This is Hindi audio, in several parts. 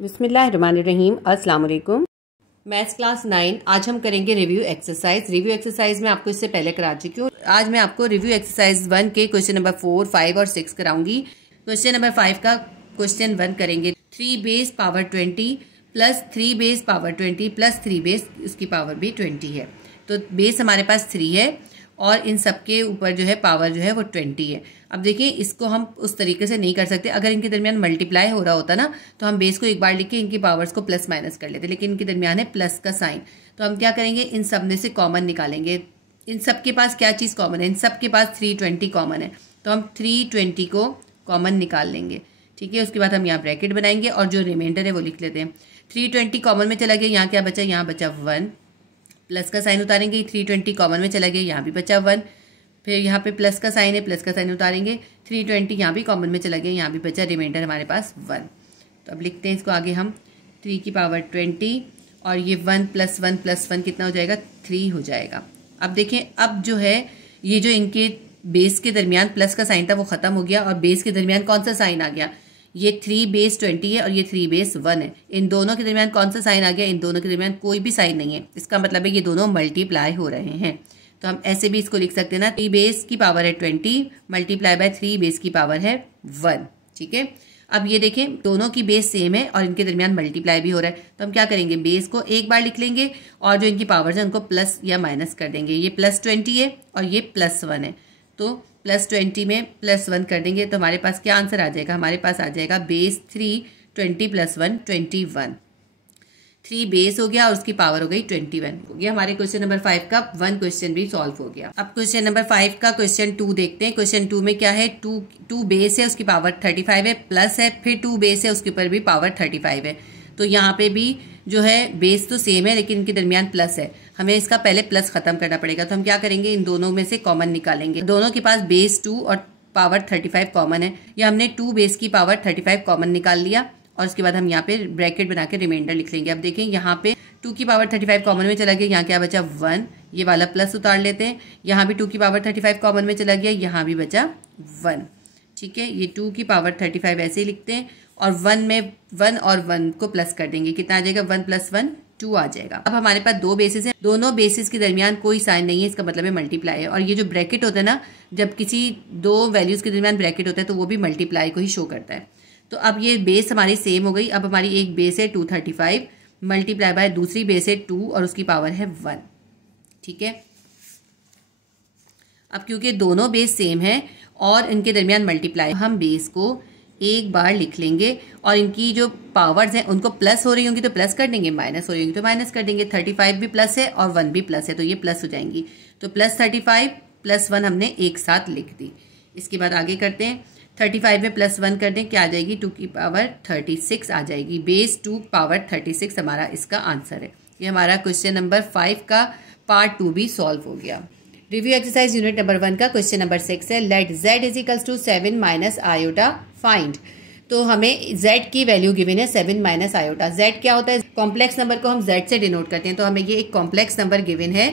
बिस्मिल्लाहिर्रहमानिर्रहीम। अस्सलाम वालेकुम। मैथ्स क्लास 9 आज हम करेंगे रिव्यू एक्सरसाइज। रिव्यू एक्सरसाइज में आपको इससे पहले करा चुकी हूँ। आज मैं आपको रिव्यू एक्सरसाइज 1 के क्वेश्चन नंबर 4, 5 और 6 कराऊंगी। क्वेश्चन नंबर 5 का क्वेश्चन 1 करेंगे। 3 base power 20 plus 3 base power 20 plus 3 base उसकी पावर भी 20 है। तो बेस हमारे पास 3 है और इन सब के ऊपर जो है पावर जो है वो 20 है। अब देखिए इसको हम उस तरीके से नहीं कर सकते। अगर इनके दरमियान मल्टीप्लाई हो रहा होता ना तो हम बेस को एक बार लिख के इनकी पावर्स को प्लस माइनस कर लेते, लेकिन इनके दरमियान है प्लस का साइन। तो हम क्या करेंगे, इन सब में से कॉमन निकालेंगे। इन सब के पास क्या चीज़ कॉमन है, इन सब के पास 320 कॉमन है, तो हम 320 को कॉमन निकाल लेंगे। ठीक है, उसके बाद हम यहाँ ब्रैकेट बनाएंगे और जो रिमाइंडर है वो लिख लेते हैं। 320 कॉमन में चला गया, यहाँ क्या बचा, यहाँ बचा 1, प्लस का साइन उतारेंगे। 320 कॉमन में चला गया, यहाँ भी बचा 1, फिर यहाँ पे प्लस का साइन है, प्लस का साइन उतारेंगे। 320 यहाँ भी कॉमन में चला गया, यहाँ भी बचा रिमाइंडर हमारे पास 1। तो अब लिखते हैं इसको आगे हम 3 की पावर 20 और ये 1 प्लस 1 प्लस 1 कितना हो जाएगा, 3 हो जाएगा। अब देखें, अब जो है ये जो इनके बेस के दरमियान प्लस का साइन था वो ख़त्म हो गया और बेस के दरमियान कौन सा साइन आ गया, ये 3 बेस 20 है और ये 3 बेस 1 है। इन दोनों के दरमियान कौन सा साइन आ गया, इन दोनों के दरमियान कोई भी साइन नहीं है। इसका मतलब है ये दोनों मल्टीप्लाई हो रहे हैं। तो हम ऐसे भी इसको लिख सकते हैं ना, 3 बेस की पावर है 20 मल्टीप्लाई बाय 3 बेस की पावर है 1। ठीक है, अब ये देखें दोनों की बेस सेम है और इनके दरमियान मल्टीप्लाई भी हो रहा है। तो हम क्या करेंगे, बेस को एक बार लिख लेंगे और जो इनकी पावर्स है उनको प्लस या माइनस कर देंगे। ये प्लस 20 है और ये प्लस 1 है, तो प्लस 20 में प्लस 1 कर देंगे तो हमारे पास क्या आंसर आ जाएगा, हमारे पास आ जाएगा बेस 3 20 प्लस 1 21। 3 बेस हो गया और उसकी पावर हो गई 21 हो गया। हमारे क्वेश्चन नंबर 5 का 1 क्वेश्चन भी सॉल्व हो गया। अब क्वेश्चन नंबर 5 का क्वेश्चन 2 देखते हैं। क्वेश्चन 2 में क्या है, 2 बेस है उसकी पावर 35 है, प्लस है, फिर 2 बेस है उसके ऊपर भी पावर 35 है। तो यहाँ पे भी जो है बेस तो सेम है लेकिन इनके दरमियान प्लस है, हमें इसका पहले प्लस खत्म करना पड़ेगा। तो हम क्या करेंगे, इन दोनों में से कॉमन निकालेंगे। दोनों के पास बेस 2 और पावर 35 कॉमन है, या हमने 2 बेस की पावर 35 कॉमन निकाल लिया और उसके बाद हम यहाँ पे ब्रैकेट बना के रिमाइंडर लिख लेंगे। अब देखें यहाँ पे 2 की पावर 35 कॉमन में चला गया, यहाँ क्या बचा 1, ये वाला प्लस उतार लेते हैं। यहाँ भी 2 की पावर 35 कॉमन में चला गया, यहाँ भी बचा 1। ठीक है, ये 2 की पावर 35 ऐसे ही लिखते हैं और 1 में 1 और 1 को प्लस कर देंगे, कितना आ जाएगा, 1 प्लस 1 2 आ जाएगा। अब हमारे पास 2 बेसिस हैं, दोनों बेसिस के दरमियान कोई साइन नहीं है, इसका मतलब है मल्टीप्लाई है। और ये जो ब्रैकेट होता है ना, जब किसी 2 वैल्यूज के दरमियान ब्रैकेट होता है तो वो भी मल्टीप्लाई को ही शो करता है। तो अब ये बेस हमारी सेम हो गई। अब हमारी एक बेस है 235 मल्टीप्लाई बाय दूसरी बेस है 2 और उसकी पावर है 1। ठीक है, अब क्योंकि दोनों बेस सेम है और इनके दरमियान मल्टीप्लाई, हम बेस को एक बार लिख लेंगे और इनकी जो पावर्स हैं उनको प्लस हो रही होंगी तो प्लस कर देंगे, माइनस हो रही होंगी तो माइनस कर देंगे। 35 भी प्लस है और 1 भी प्लस है तो ये प्लस हो जाएंगी। तो प्लस 35 प्लस 1 हमने एक साथ लिख दी। इसके बाद आगे करते हैं, 35 में प्लस 1 कर दें, क्या आ जाएगी, 2 की पावर 36 आ जाएगी। बेस 2 पावर 36 हमारा इसका आंसर है। ये हमारा क्वेश्चन नंबर 5 का पार्ट 2 भी सॉल्व हो गया। रिव्यू एक्सरसाइज यूनिट नंबर 1 का क्वेश्चन नंबर 6 है, let z is equals to 7 minus iota find. तो हमें z की वैल्यू गिवन है 7 माइनस आयोटा। z क्या होता है, कॉम्प्लेक्स नंबर को हम z से डिनोट करते हैं। तो हमें ये एक कॉम्प्लेक्स नंबर गिवन है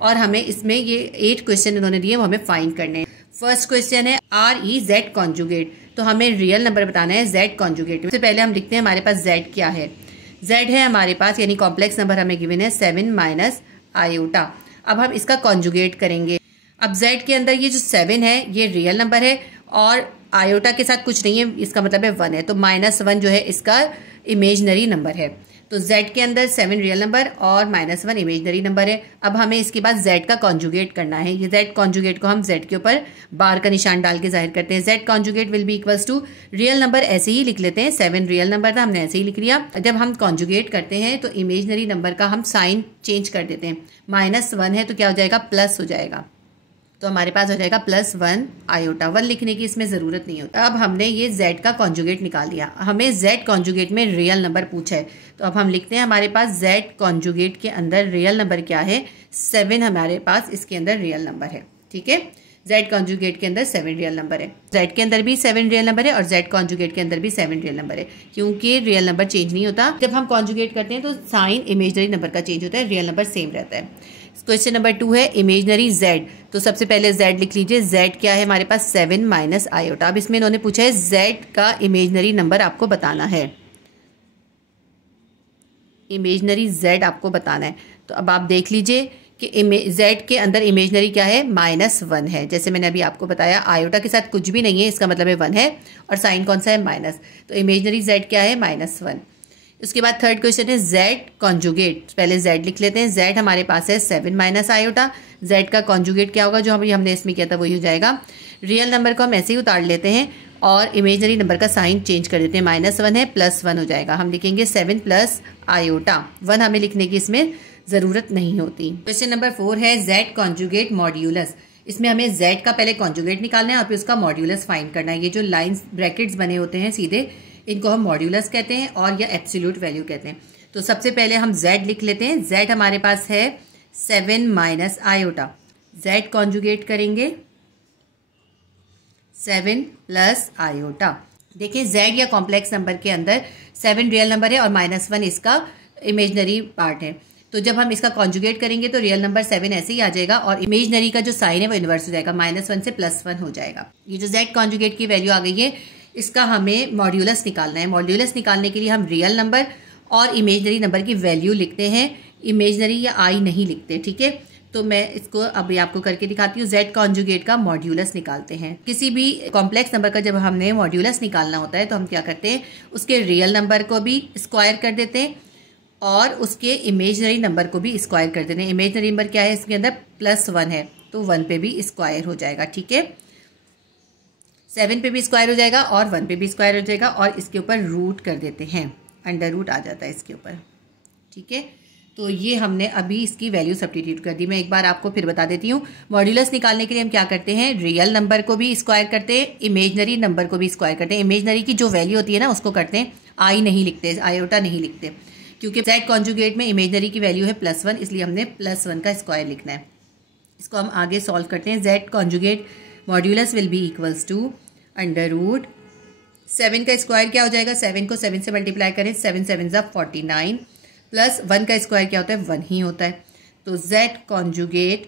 और हमें इसमें ये 8 क्वेश्चन इन्होंने दिए, वो हमें फाइंड करने हैं। फर्स्ट क्वेश्चन है REZ कॉन्जुगेट, तो हमें रियल नंबर बताना है z कॉन्जुगेट में। सबसे पहले हम लिखते हैं हमारे पास z क्या है, z है हमारे पास यानी कॉम्प्लेक्स नंबर हमें गिवन है 7 माइनस आयोटा। अब हम इसका कॉन्जुगेट करेंगे। अब z के अंदर ये जो 7 है ये रियल नंबर है और आयोटा के साथ कुछ नहीं है, इसका मतलब है 1 है, तो -1 जो है इसका इमेजनरी नंबर है। तो z के अंदर 7 रियल नंबर और -1 इमेजनरी नंबर है। अब हमें इसके बाद z का कॉन्जुगेट करना है। ये z कॉन्जुगेट को हम z के ऊपर बार का निशान डाल के जाहिर करते हैं। z conjugate will be equals to real number, ऐसे ही लिख लेते हैं। 7 रियल नंबर था, हमने ऐसे ही लिख लिया। जब हम कॉन्जुगेट करते हैं तो इमेजनरी नंबर का हम साइन चेंज कर देते हैं। -1 है तो क्या हो जाएगा, प्लस हो जाएगा, तो हमारे पास हो जाएगा +1 आयोटा। 1 लिखने की इसमें ज़रूरत नहीं होती। अब हमने ये z का कॉन्जुगेट निकाल लिया, हमें z कॉन्जुगेट में रियल नंबर पूछा है। तो अब हम लिखते हैं हमारे पास z कॉन्जुगेट के अंदर रियल नंबर क्या है, 7 हमारे पास इसके अंदर रियल नंबर है। ठीक है, z कॉन्जुगेट के अंदर 7 रियल नंबर है, z के अंदर भी 7 रियल नंबर है और z कॉन्जुगेट के अंदर भी 7 रियल नंबर है। क्योंकि रियल नंबर चेंज नहीं होता, जब हम कॉन्जुगेट करते हैं तो साइन इमेजनरी नंबर का चेंज होता है, रियल नंबर सेम रहता है। क्वेश्चन नंबर 2 है इमेजनरी z, तो सबसे पहले z लिख लीजिए। z क्या है हमारे पास, 7 माइनस आयोटा। अब इसमें इन्होंने पूछा है z का इमेजनरी नंबर आपको बताना है। इमेजनरी z आपको बताना है। तो अब आप देख लीजिए कि z के अंदर इमेजनरी क्या है, -1 है। जैसे मैंने अभी आपको बताया आयोटा के साथ कुछ भी नहीं है, इसका मतलब है 1 है, और साइन कौन सा है, माइनस। तो इमेजनरी z क्या है, -1। उसके बाद थर्ड क्वेश्चन है z कॉन्जुगेट। पहले z लिख लेते हैं। z हमारे पास है 7 माइनस आयोटा। z का कॉन्जुगेट क्या होगा, जो हमने इसमें किया था वही हो जाएगा। रियल नंबर को हम ऐसे ही उतार लेते हैं और इमेजनरी नंबर का साइन चेंज कर देते हैं। -1 है, +1 हो जाएगा। हम लिखेंगे 7 प्लस आयोटा। 1 हमें लिखने की इसमें ज़रूरत नहीं होती। क्वेश्चन नंबर 4 है z कॉन्जुगेट मॉड्यूलस। इसमें हमें z का पहले कॉन्जुगेट निकालना है और फिर उसका मॉड्यूलस फाइंड करना है। ये जो लाइंस ब्रैकेट्स बने होते हैं सीधे, इनको हम मॉड्यूलस कहते हैं और या एब्सोल्यूट वैल्यू कहते हैं। तो सबसे पहले हम z लिख लेते हैं। z हमारे पास है 7 माइनस आयोटा। z कॉन्जुगेट करेंगे 7 प्लस आयोटा। देखिए z या कॉम्प्लेक्स नंबर के अंदर 7 रियल नंबर है और -1 इसका इमेजनरी पार्ट है। तो जब हम इसका कॉन्जुगेट करेंगे तो रियल नंबर 7 ऐसे ही आ जाएगा और इमेजनरी का जो साइन है वो इन्वर्स हो जाएगा, -1 से +1 हो जाएगा। ये जो z कॉन्जुगेट की वैल्यू आ गई है, इसका हमें मॉड्यूलस निकालना है। मॉड्यूलस निकालने के लिए हम रियल नंबर और इमेजनरी नंबर की वैल्यू लिखते हैं, इमेजनरी या आई नहीं लिखते, ठीक है। तो मैं इसको अभी आपको करके दिखाती हूँ। z कॉन्जुगेट का मॉड्यूलस निकालते हैं। किसी भी कॉम्प्लेक्स नंबर का जब हमने मॉड्यूलस निकालना होता है तो हम क्या करते हैं, उसके रियल नंबर को भी स्क्वायर कर देते हैं और उसके इमेजनरी नंबर को भी स्क्वायर कर देते हैं। इमेजनरी नंबर क्या है, इसके अंदर +1 है, तो 1 पे भी स्क्वायर हो जाएगा, ठीक है। 7 पे भी स्क्वायर हो जाएगा और 1 पे भी स्क्वायर हो जाएगा और इसके ऊपर रूट कर देते हैं, अंडर रूट आ जाता है इसके ऊपर, ठीक है। तो ये हमने अभी इसकी वैल्यू सब्स्टिट्यूट कर दी। मैं एक बार आपको फिर बता देती हूँ। मॉड्यूलस निकालने के लिए हम क्या करते हैं, रियल नंबर को भी स्क्वायर करते हैं, इमेजनरी नंबर को भी स्क्वायर करते हैं। इमेजनरी की जो वैल्यू होती है ना उसको करते हैं, आई नहीं लिखते, आयोटा नहीं लिखते, क्योंकि z कॉन्जुगेट में इमेजनरी की वैल्यू है +1, इसलिए हमने +1 का स्क्वायर लिखना है। इसको हम आगे सॉल्व करते हैं। z conjugate modulus will be equals to under root 7 का स्क्वायर क्या हो जाएगा, 7 को 7 से मल्टीप्लाई करें, 7 7 ज़ा 49 प्लस 1 का स्क्वायर क्या होता है, 1 ही होता है। तो z conjugate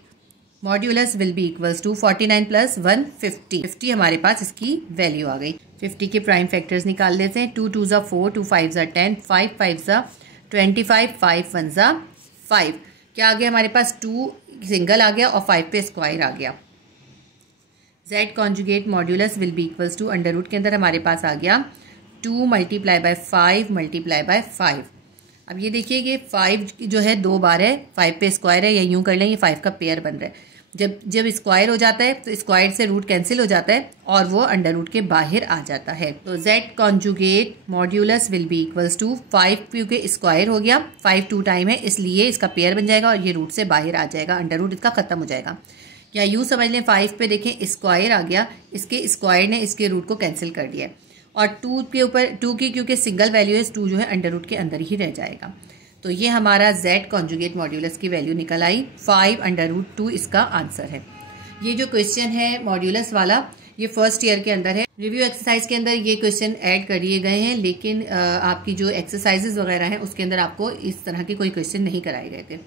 modulus will be equals to 49 plus 1 50 हमारे पास इसकी वैल्यू आ गई। 50 के प्राइम फैक्टर्स निकाल लेते हैं। 2 2 ज़ा 4, 2 5 ज़ा 10, 5 5 ज़ा 25, 5 1 ज़ा 5। क्या आ गया हमारे पास, 2 सिंगल आ गया और 5 पे स्क्वायर आ गया। z conjugate modulus will be equals to under root के अंदर हमारे पास आ गया 2 मल्टीप्लाई बाय 5 मल्टीप्लाई बाय 5। अब ये देखिए कि 5 जो है 2 बार है, 5 पे स्क्वायर है, या यूं कर लें ये 5 का पेयर बन रहा है। जब स्क्वायर हो जाता है तो स्क्वायर से रूट कैंसिल हो जाता है और वो अंडर रूट के बाहर आ जाता है। तो z conjugate modulus will be equals to 5, क्योंकि स्क्वायर हो गया, 5 2 टाइम है इसलिए इसका पेयर बन जाएगा और ये रूट से बाहर आ जाएगा, अंडर रूट इसका खत्म हो जाएगा। या यूँ समझ लें 5 पे देखें स्क्वायर आ गया, इसके स्क्वायर ने इसके रूट को कैंसिल कर दिया और 2 के ऊपर 2 की क्योंकि सिंगल वैल्यू है, 2 जो है अंडर रूट के अंदर ही रह जाएगा। तो ये हमारा z कॉन्जुगेट मॉड्यूलस की वैल्यू निकल आई, 5 अंडर रूट 2 इसका आंसर है। ये जो क्वेश्चन है मॉड्यूलस वाला, ये फर्स्ट ईयर के अंदर है। रिव्यू एक्सरसाइज के अंदर ये क्वेश्चन ऐड कर दिए गए हैं, लेकिन आपकी जो एक्सरसाइजेज वगैरह हैं उसके अंदर आपको इस तरह के कोई क्वेश्चन नहीं कराए गए थे।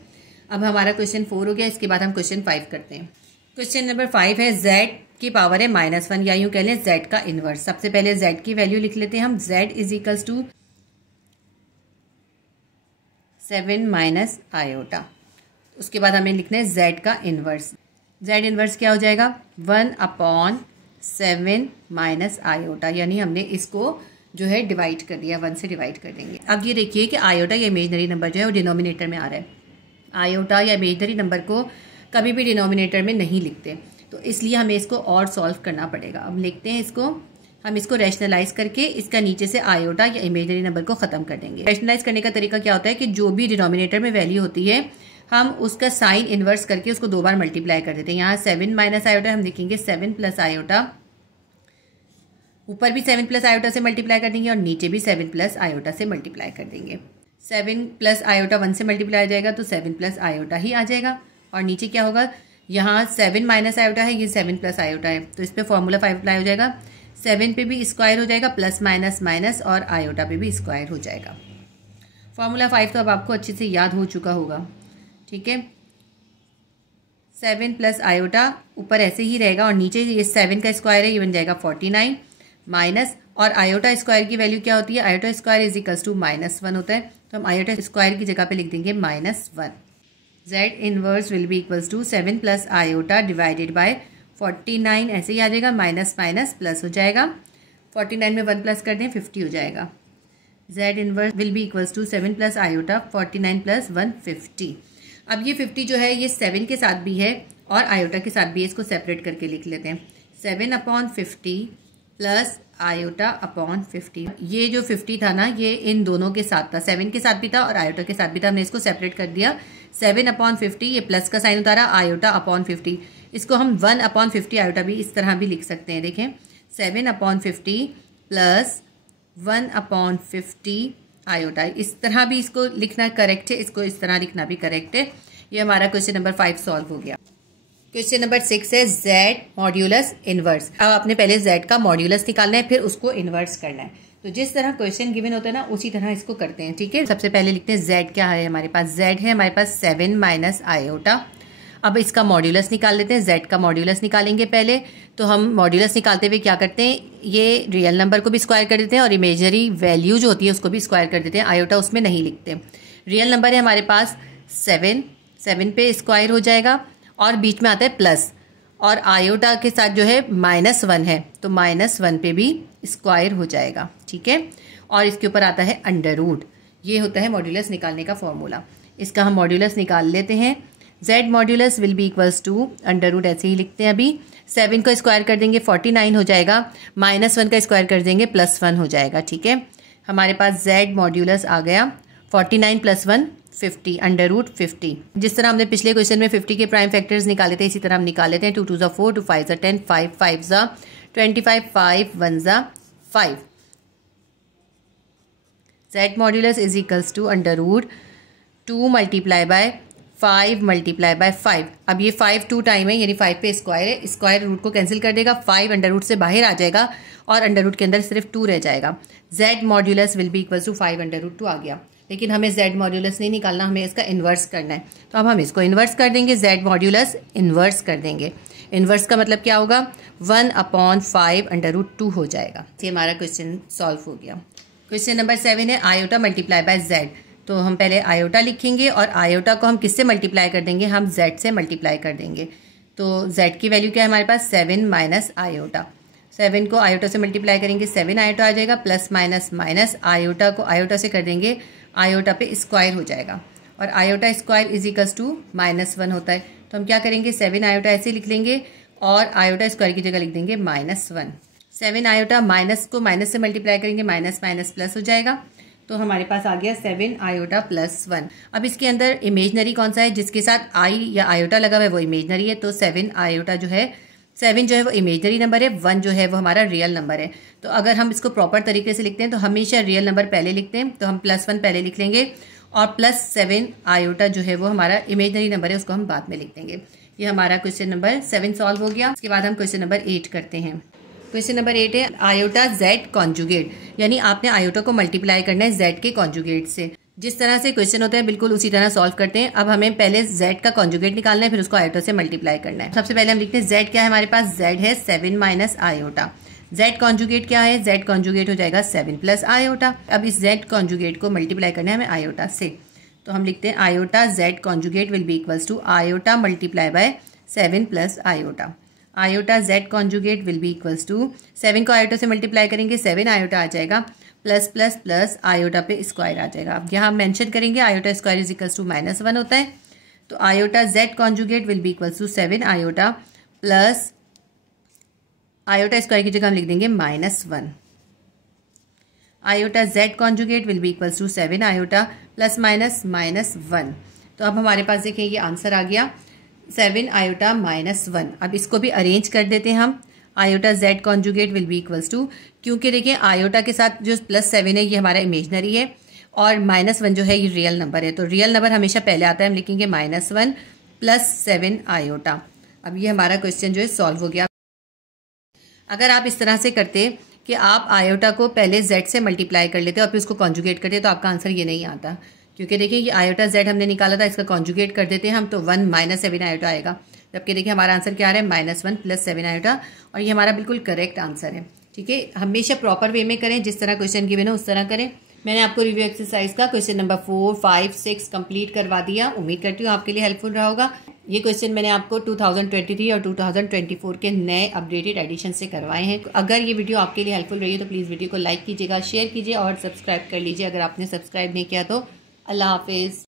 अब हमारा क्वेश्चन 4 हो गया, इसके बाद हम क्वेश्चन 5 करते हैं। क्वेश्चन नंबर 5 है z की पावर है -1, या यूँ कह लें z का इनवर्स। सबसे पहले z की वैल्यू लिख लेते हैं हम। z is equals to 7 minus iota. उसके बाद हमें लिखना है z का इनवर्स। z इनवर्स क्या हो जाएगा, 1/7 माइनस आयोटा, यानी हमने इसको जो है डिवाइड कर दिया, 1 से डिवाइड कर देंगे। अब ये देखिए कि आयोटा या इमेजनरी नंबर जो है वो डिनोमिनेटर में आ रहा है। आयोटा या इमेजनरी नंबर को कभी भी डिनोमिनेटर में नहीं लिखते, तो इसलिए हमें इसको और सॉल्व करना पड़ेगा। अब लिखते हैं इसको, हम इसको रैशनलाइज करके इसका नीचे से आयोटा या इमेजनरी नंबर को खत्म कर देंगे। रैशनलाइज करने का तरीका क्या होता है कि जो भी डिनोमिनेटर में वैल्यू होती है हम उसका साइन इनवर्स करके उसको 2 बार मल्टीप्लाई कर देते हैं। यहाँ 7 माइनस आयोटा हम लिखेंगे 7 प्लस आयोटा, ऊपर भी 7 प्लस आयोटा से मल्टीप्लाई कर देंगे और नीचे भी 7 प्लस आयोटा से मल्टीप्लाई कर देंगे। 7 प्लस आयोटा 1 से मल्टीप्लाई हो जाएगा तो 7 प्लस आयोटा ही आ जाएगा। और नीचे क्या होगा, यहाँ 7 माइनस आयोटा है, ये 7 प्लस आयोटा है, तो इस पर फॉर्मूला 5 अप्लाई हो जाएगा। 7 पे भी स्क्वायर हो जाएगा, प्लस माइनस माइनस, और आयोटा पे भी स्क्वायर हो जाएगा। फॉर्मूला 5 तो अब आपको अच्छे से याद हो चुका होगा, ठीक है। 7 प्लस आयोटा ऊपर ऐसे ही रहेगा और नीचे ये 7 का स्क्वायर है, ये बन जाएगा 49 माइनस, और आयोटा स्क्वायर की वैल्यू क्या होती है, iota square is equals to -1 होता है, तो हम आयोटा स्क्वायर की जगह पे लिख देंगे -1। Z inverse will be equals to 7 plus iota divided by 49, ऐसे ही आ जाएगा, माइनस माइनस प्लस हो जाएगा, 49 में 1 प्लस कर दें 50 हो जाएगा। Z inverse will be equals to 7 plus iota 49 plus 1 50। अब ये 50 जो है ये 7 के साथ भी है और आयोटा के साथ भी है, इसको सेपरेट करके लिख लेते हैं। 7/50 प्लस आयोटा अपॉन 50। ये जो 50 था ना ये इन दोनों के साथ था, 7 के साथ भी था और आयोटा के साथ भी था, हमने इसको सेपरेट कर दिया। 7/50 ये प्लस का साइन उतारा, आयोटा अपॉन 50, इसको हम 1/50 आयोटा भी इस तरह भी लिख सकते हैं। देखें 7/50 प्लस 1/50 आयोटा, इस तरह भी इसको लिखना करेक्ट है, इसको इस तरह लिखना भी करेक्ट है। ये हमारा क्वेश्चन नंबर 5 सॉल्व हो गया। क्वेश्चन नंबर 6 है जेड मॉड्यूलस इनवर्स। अब आपने पहले जेड का मॉड्यूलस निकालना है, फिर उसको इनवर्स करना है। तो जिस तरह क्वेश्चन गिवन होता है ना उसी तरह इसको करते हैं, ठीक है। सबसे पहले लिखते हैं जेड क्या है हमारे पास, जेड है हमारे पास 7 माइनस आयोटा। अब इसका मॉड्यूलस निकाल लेते हैं, जेड का मॉड्यूलस निकालेंगे पहले। तो हम मॉड्यूलस निकालते हुए क्या करते हैं, ये रियल नंबर को भी स्क्वायर कर देते हैं और इमेजनरी वैल्यू जो होती है उसको भी स्क्वायर कर देते हैं, आयोटा उसमें नहीं लिखते। रियल नंबर है हमारे पास 7 पे स्क्वायर हो जाएगा और बीच में आता है प्लस, और आयोटा के साथ जो है -1 है तो -1 पे भी स्क्वायर हो जाएगा, ठीक है। और इसके ऊपर आता है अंडर रूट, ये होता है मॉड्यूलस निकालने का फॉर्मूला। इसका हम मॉड्यूलस निकाल लेते हैं। Z modulus will be equals to under root, ऐसे ही लिखते हैं अभी। 7 का स्क्वायर कर देंगे 49 हो जाएगा, -1 का स्क्वायर कर देंगे +1 हो जाएगा, ठीक है। हमारे पास जेड मॉड्यूलस आ गया 49 + 1 50 अंडर रूट 50। जिस तरह हमने पिछले क्वेश्चन में 50 के प्राइम फैक्टर्स निकाले थे इसी तरह हम निकाल लेते हैं। 2 2 4, 2 5 10, 5 5 25, 5 1 5। Z modulus is equals to under root 2 multiply by 5 multiply by 5। अब ये 5 2 टाइम है यानी 5 पे स्क्वायर है, स्क्वायर रूट को कैंसिल कर देगा, 5 अंडर रूट से बाहर आ जाएगा और अंडर रूट के अंदर सिर्फ 2 रह जाएगा। Z modulus will be equals to 5 under root 2 आ गया। लेकिन हमें जेड मॉड्यूलस नहीं निकालना, हमें इसका इन्वर्स करना है। तो अब हम इसको इन्वर्स कर देंगे, जेड मॉड्यूलस इन्वर्स कर देंगे। इन्वर्स का मतलब क्या होगा, 1/5 अंडर रूट 2 हो जाएगा। ये हमारा क्वेश्चन सॉल्व हो गया। क्वेश्चन नंबर 7 है आयोटा मल्टीप्लाई बाय जेड। तो हम पहले आयोटा लिखेंगे और आयोटा को हम किससे मल्टीप्लाई कर देंगे, हम जेड से मल्टीप्लाई कर देंगे। तो जेड की वैल्यू क्या है हमारे पास, 7 माइनस आयोटा। 7 को आयोटा से मल्टीप्लाई करेंगे 7 आयोटा आ जाएगा, प्लस माइनस माइनस आयोटा को आयोटा से कर देंगे, आयोटा पे स्क्वायर हो जाएगा और iota square is equals to -1 होता है। तो हम क्या करेंगे 7 आयोटा ऐसे लिख लेंगे और आयोटा स्क्वायर की जगह लिख देंगे -1। 7 आयोटा माइनस को माइनस से मल्टीप्लाई करेंगे, माइनस माइनस प्लस हो जाएगा। तो हमारे पास आ गया 7 आयोटा प्लस 1। अब इसके अंदर इमेजनरी कौन सा है, जिसके साथ आई या आयोटा लगा हुआ है वो इमेजनरी है। तो 7 आयोटा जो है 7 जो है वो इमेजनरी नंबर है, 1 जो है वो हमारा रियल नंबर है। तो अगर हम इसको प्रॉपर तरीके से लिखते हैं तो हमेशा रियल नंबर पहले लिखते हैं, तो हम +1 पहले लिख लेंगे और +7 आयोटा जो है वो हमारा इमेजनरी नंबर है, उसको हम बाद में लिख देंगे। ये हमारा क्वेश्चन नंबर 7 सॉल्व हो गया। इसके बाद हम क्वेश्चन नंबर 8 करते हैं। क्वेश्चन नंबर 8 है आयोटा जेड कॉन्जुगेट, यानी आपने आयोटा को मल्टीप्लाई करना है जेड के कॉन्जुगेट से। जिस तरह से क्वेश्चन होता है बिल्कुल उसी तरह सॉल्व करते हैं। अब हमें पहले जेड का कॉन्जुगेट निकालना है, फिर उसको आयोटा से मल्टीप्लाई करना है। सबसे पहले हम लिखते हैं जेड क्या है हमारे पास, जेड है 7 माइनस आयोटा। जेड कॉन्जुगेट क्या है, जेड कॉन्जुगेट हो जाएगा 7 प्लस आयोटा। अब इस जेड कॉन्जुगेट को मल्टीप्लाई करना है हमें आयोटा से, तो हम लिखते हैं iota z conjugate will be equals to iota multiply by 7 plus iota. Iota z conjugate will be equals to 7 को आयोटा से मल्टीप्लाई करेंगे 7 आयोटा आ जाएगा, प्लस प्लस प्लस आयोटा पे स्क्वायर आ जाएगा। अब यहाँ मेंशन करेंगे iota square is equals to -1 होता है। तो iota z conjugate will be equals to 7 iota plus iota square की जगह हम लिख देंगे -1। Iota z conjugate will be equals to 7 iota plus minus -1। तो अब हमारे पास देखिए ये आंसर आ गया 7 आयोटा -1। अब इसको भी अरेंज कर देते हैं हम। Iota z conjugate will be equals to, क्योंकि देखिए आयोटा के साथ जो +7 है ये हमारा इमेजनरी है और -1 जो है ये रियल नंबर है। तो रियल नंबर हमेशा पहले आता है, हम लिखेंगे -1 प्लस 7 आयोटा। अब ये हमारा क्वेश्चन जो है सॉल्व हो गया। अगर आप इस तरह से करते कि आप आयोटा को पहले जेड से मल्टीप्लाई कर लेते और फिर उसको कॉन्जुगेट करते तो आपका आंसर ये नहीं आता, क्योंकि देखिए ये आयोटा जेड हमने निकाला था, इसका कॉन्जुगेट कर देते हैं हम तो 1 - 7 आयोटा आएगा। जबकि देखिए हमारा आंसर क्या आ रहा है -1 प्लस 7 आयोटा, और ये हमारा बिल्कुल करेक्ट आंसर है। ठीक है, हमेशा प्रॉपर वे में करें, जिस तरह क्वेश्चन गिवन है उस तरह करें। मैंने आपको रिव्यू एक्सरसाइज का क्वेश्चन नंबर 4, 5, 6 कंप्लीट करवा दिया। उम्मीद करती हूँ आपके लिए हेल्पफुल रहा होगा। ये क्वेश्चन मैंने आपको 2023 और 2024 के नए अपडेटेड एडिशन से करवाए हैं। अगर ये वीडियो आपके लिए हेल्पफुल रही है तो प्लीज़ वीडियो को लाइक कीजिएगा, शेयर कीजिए और सब्सक्राइब कर लीजिए अगर आपने सब्सक्राइब नहीं किया तो। अल्लाह हाफिज़।